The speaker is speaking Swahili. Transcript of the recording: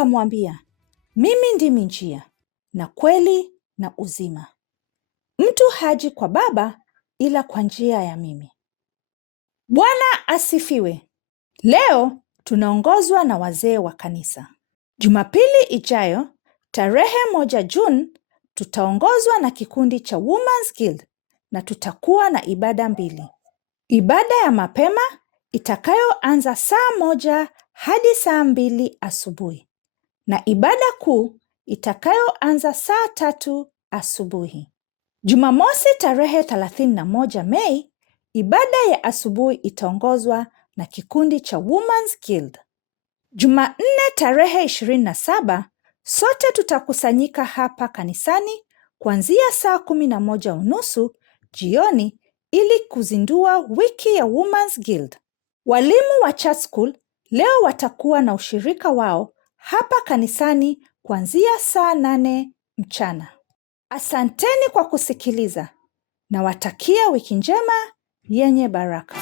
akamwambia, mimi ndimi njia na kweli na uzima. Mtu haji kwa Baba ila kwa njia ya mimi. Bwana asifiwe. Leo tunaongozwa na wazee wa kanisa. Jumapili ijayo, tarehe 1 Juni, tutaongozwa na kikundi cha Women's Guild na tutakuwa na ibada 2. Ibada ya mapema itakayoanza saa 1 hadi saa 2 asubuhi na ibada kuu itakayoanza saa 3 asubuhi. Jumamosi tarehe 31 Mei, ibada ya asubuhi itaongozwa na kikundi cha Women's Guild. Jumanne tarehe 27, sote tutakusanyika hapa kanisani kuanzia saa 11:30 jioni ili kuzindua wiki ya Women's Guild. Walimu wa Church School leo watakuwa na ushirika wao hapa kanisani kuanzia saa 8 mchana. Asanteni kwa kusikiliza na watakia wiki njema yenye baraka.